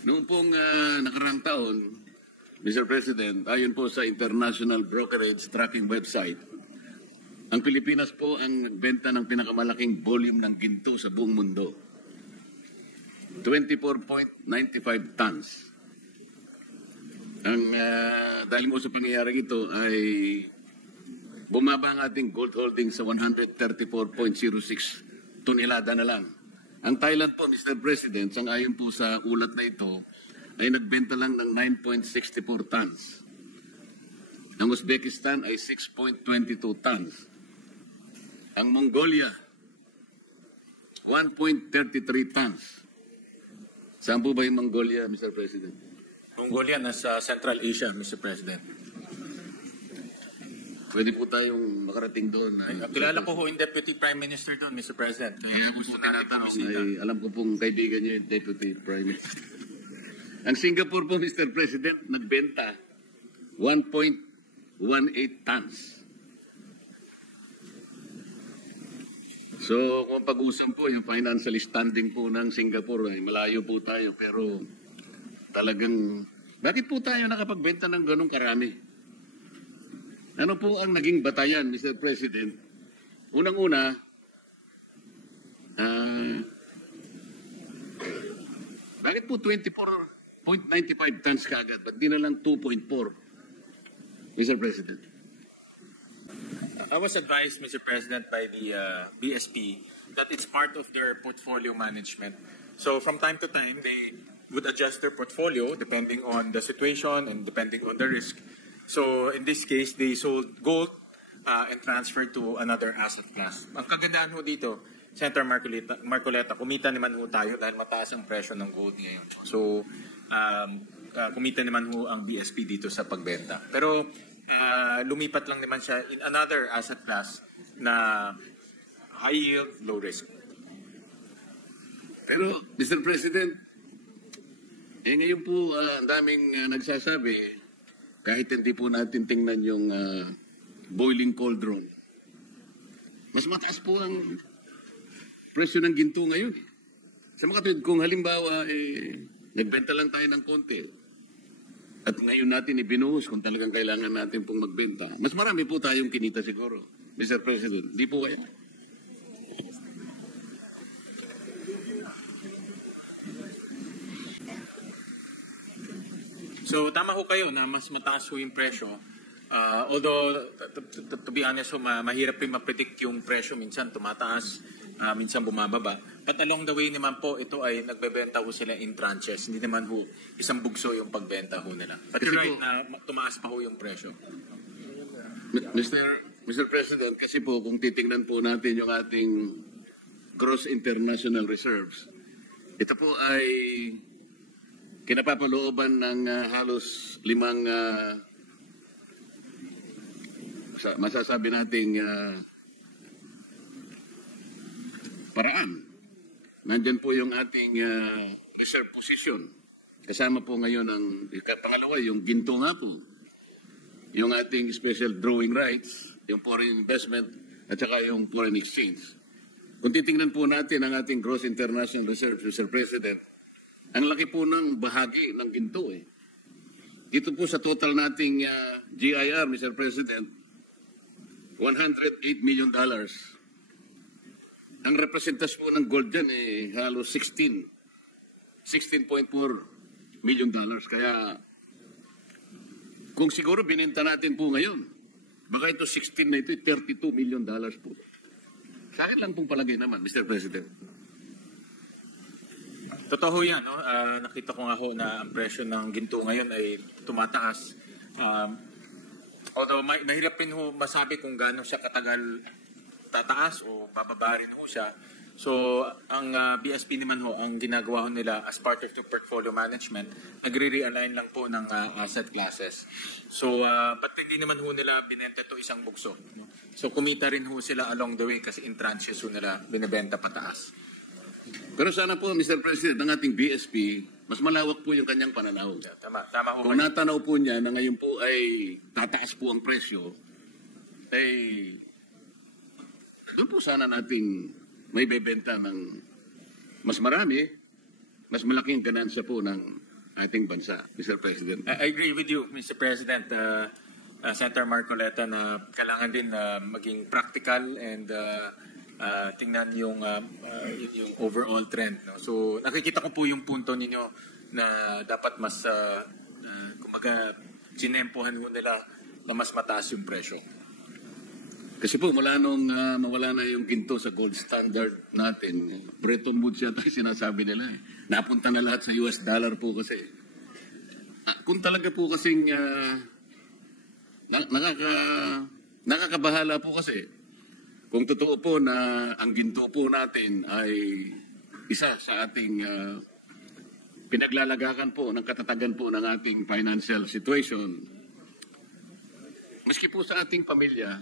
Noong pong nakaraang taon, Mr. President, ayon po sa International Brokerage Tracking Website, ang Pilipinas po ang nagbenta ng pinakamalaking volume ng ginto sa buong mundo. 24.95 tons. Dahil mo sa pangyayaring ito ay bumaba ang ating gold holding sa 134.06 tonelada na lang. Ang Thailand po, Mr. President, sang-ayon po sa ulat na ito, ay nagbenta lang ng 9.64 tons. Ang Uzbekistan ay 6.22 tons. Ang Mongolia, 1.33 tons. Saan po ba yung Mongolia, Mr. President? Mongolia nasa Central Asia, Mr. President. Pwede po tayong makarating doon. Kilala ko ho yung Deputy Prime Minister doon, Mr. President. Kaya po sa tinatanong ay alam ko pong kaibigan niyo yung Deputy Prime Minister. Ang Singapore po, Mr. President, nagbenta 1.18 tons. So, kung pag-usap po, yung financial standing po ng Singapore, ay malayo po tayo. Pero talagang, bakit po tayo nakapagbenta ng ganong karami? Ano po ang naging batayan, Mr. President? Unang-una, bakit po 24.95 tons kaagad? Ba't di na lang 2.4, Mr. President? I was advised, Mr. President, by the BSP that it's part of their portfolio management. So from time to time, they would adjust their portfolio depending on the situation and depending on the risk. So in this case, they sold gold and transferred to another asset class. Ang kagandahan ho dito, Senator Marcoleta, kumita naman ho tayo dahil mataas ang presyo ng gold ngayon. So kumita naman ho ang BSP dito sa pagbenta. Pero lumipat lang naman siya in another asset class na high yield, low risk. Pero, Mr. President, ngayon po ang daming nagsasabi, kahit hindi po natin tingnan yung boiling cauldron, mas mataas po ang presyo ng ginto ngayon. Sa mga tuwid, kung halimbawa, nagbenta lang tayo ng konti, at ngayon natin ibinuhos kung talagang kailangan natin pong magbenta, mas marami po tayong kinita siguro, Mr. President. Di po kaya? So tama ho kayo na mas mataas ho yung presyo. Although, to be honest, mahirap rin ma-predict yung presyo. Minsan tumataas, minsan bumababa. But along the way naman po, ito ay nagbebenta ho sila in tranches. Hindi naman ho isang bugso yung pagbenta ho nila. But you're right na tumaas pa ho yung presyo. Mr. President, kasi po kung titingnan po natin yung ating gross international reserves, ito po ay kinapapalooban ng halos 5 masasabi nating paraan. Nandyan po yung ating reserve position. Kasama po ngayon ang pangalawa, yung ginto nga po. Yung ating special drawing rights, yung foreign investment, at saka yung foreign exchange. Kung titingnan po natin ang ating gross international reserve, Mr. President, ang laki po ng bahagi ng ginto eh. Dito po sa total nating GIR, Mr. President, $108 million. Ang representas po ng gold dyan halos 16.4 million dollars. Kaya kung siguro binenta natin po ngayon, baka ito 16 na ito, $32 million po. Sa akin lang pong palagay naman, Mr. President. Totoo yan, no? Nakita ko nga ho na ang presyo ng ginto ngayon ay tumataas. Although mahirap rin ho masabi kung gaano siya katagal tataas o bababa rin ho siya. So, ang BSP naman ho, ang ginagawa ho nila as part of the portfolio management, nagre-realign lang po ng asset classes. So, but hindi naman ho nila binenta ito isang bugso. So, kumita rin ho sila along the way kasi in tranches ho nila binibenta pataas. Pero sana po, Mr. President, ang ating BSP, mas malawak po yung kanyang pananaw. Tama ho. Kung natanaw po niya na ngayon po ay tataas po ang presyo, doon po sana nating may bebenta ng mas marami, mas malaking ganansya po ng ating bansa, Mr. President. I agree with you, Mr. President. Senator Marcoleta, na kailangan din maging practical and tingnan yung overall trend. No? So nakikita ko po yung punto ninyo na dapat mas kumaga sinempohan mo nila na mas mataas yung presyo. Kasi po mula nung mawala na yung ginto sa gold standard natin, Bretton Woods yata sinasabi nila. Napunta na lahat sa US dollar po kasi. Kung talaga po kasing nakakabahala po kasi kung totoo po na ang ginto po natin ay isa sa ating pinaglalagakan po ng katatagan po ng ating financial situation. Maski po sa ating pamilya,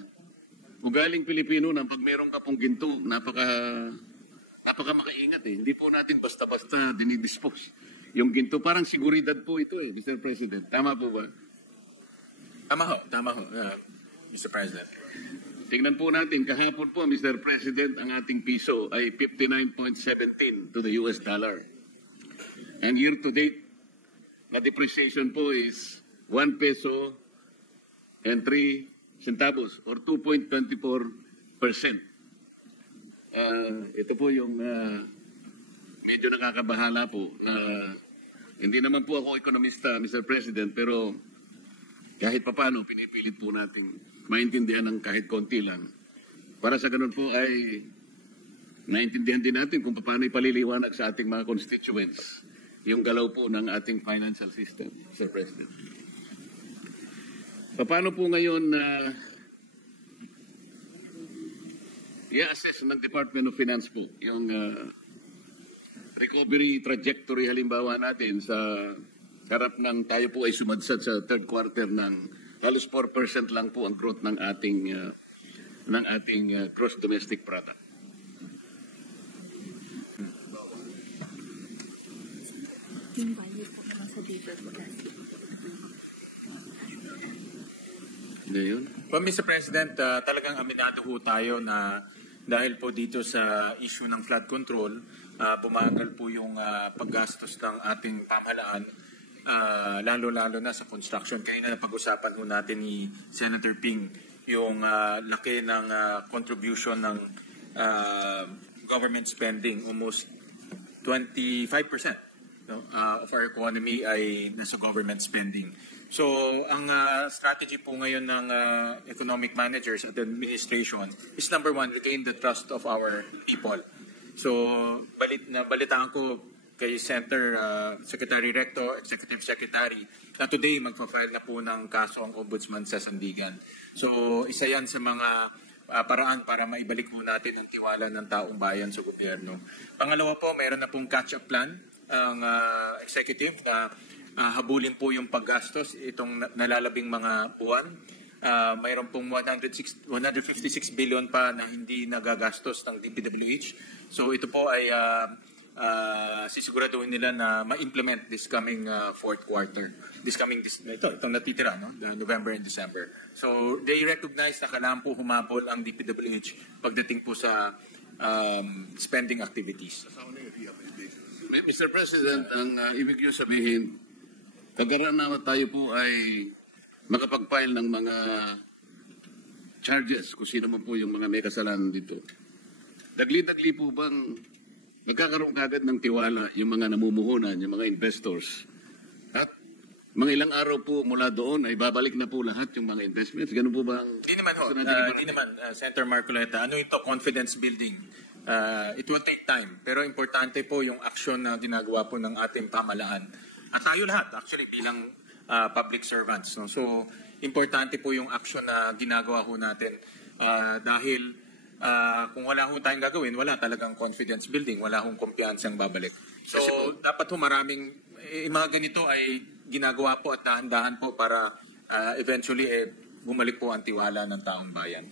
ugaling Pilipino na pag meron ka pong ginto, napaka makaingat eh. Hindi po natin basta-basta dinidispose. Yung ginto, parang seguridad po ito eh, Mr. President. Tama po ba? Tama ho, Mr. President. Tingnan po natin, kahapon po, Mr. President, ang ating piso ay 59.17 to the US dollar. And year to date, na depreciation po is 1 peso and 3 centavos or 2.24%. Ito po yung medyo nakakabahala po. Hindi naman po ako ekonomista, Mr. President, pero kahit papano, pinipilit po natin maintindihan ng kahit konti lang. Para sa ganun po ay naintindihan din natin kung paano ipaliliwanag sa ating mga constituents yung galaw po ng ating financial system, Mr. President. Paano po ngayon i-assess ng Department of Finance po yung recovery trajectory halimbawa natin sa harap ng tayo po ay sumadsad sa third quarter ng halos 4% lang po ang growth ng ating gross domestic product. Yung value po naman sa paper po last year. Ano yun? Well, Mr. President, talagang aminado ho tayo na dahil po dito sa issue ng flood control, bumagal po yung paggastos ng ating pamahalaan, lalo-lalo na sa construction. Kanina napag-usapan ho natin ni Senator Ping yung laki ng contribution ng government spending, almost 25%. Of our economy ay nasa government spending. So, ang strategy po ngayon ng economic managers at administration is number one, regain the trust of our people. So, balitaan ko kay Secretary Recto, Executive Secretary, na today magpa-file na po ng kaso ang Ombudsman sa Sandigan. So, isa yan sa mga paraan para maibalik po natin ang tiwala ng taong bayan sa gobyerno. Pangalawa po, mayroon na pong catch-up plan ang executive na habulin po yung paggastos itong nalalabing mga buwan. Mayroon pong 156 billion pa na hindi nagagastos ng DPWH. So ito po ay sisiguraduhin nila na ma-implement this coming fourth quarter. Itong natitira, no? November and December. So they recognize na kailangan po humabol ang DPWH pagdating po sa spending activities. Mr. President, ang ibig nyo sabihin, kagaran na tayo po ay makapag-file ng mga charges kung sino man po yung mga may kasalanan dito. Dagli-dagli po bang magkakaroon kagad ng tiwala yung mga namumuhunan, yung mga investors? At mga ilang araw po mula doon ay babalik na po lahat yung mga investments? Ganun po ba? Hindi naman, Senator Marcoleta. Ano ito? Confidence building. It will take time. Pero importante po yung aksyon na ginagawa po ng ating pamahalaan. At tayo lahat, actually, bilang public servants. No? So, importante po yung aksyon na ginagawa ho natin. Dahil kung wala ho tayong gagawin, wala talagang confidence building, wala hong kumpiyansang babalik. So, dapat ho maraming, mga ganito ay ginagawa po at dahan-dahan po para eventually bumalik po ang tiwala ng taong bayan.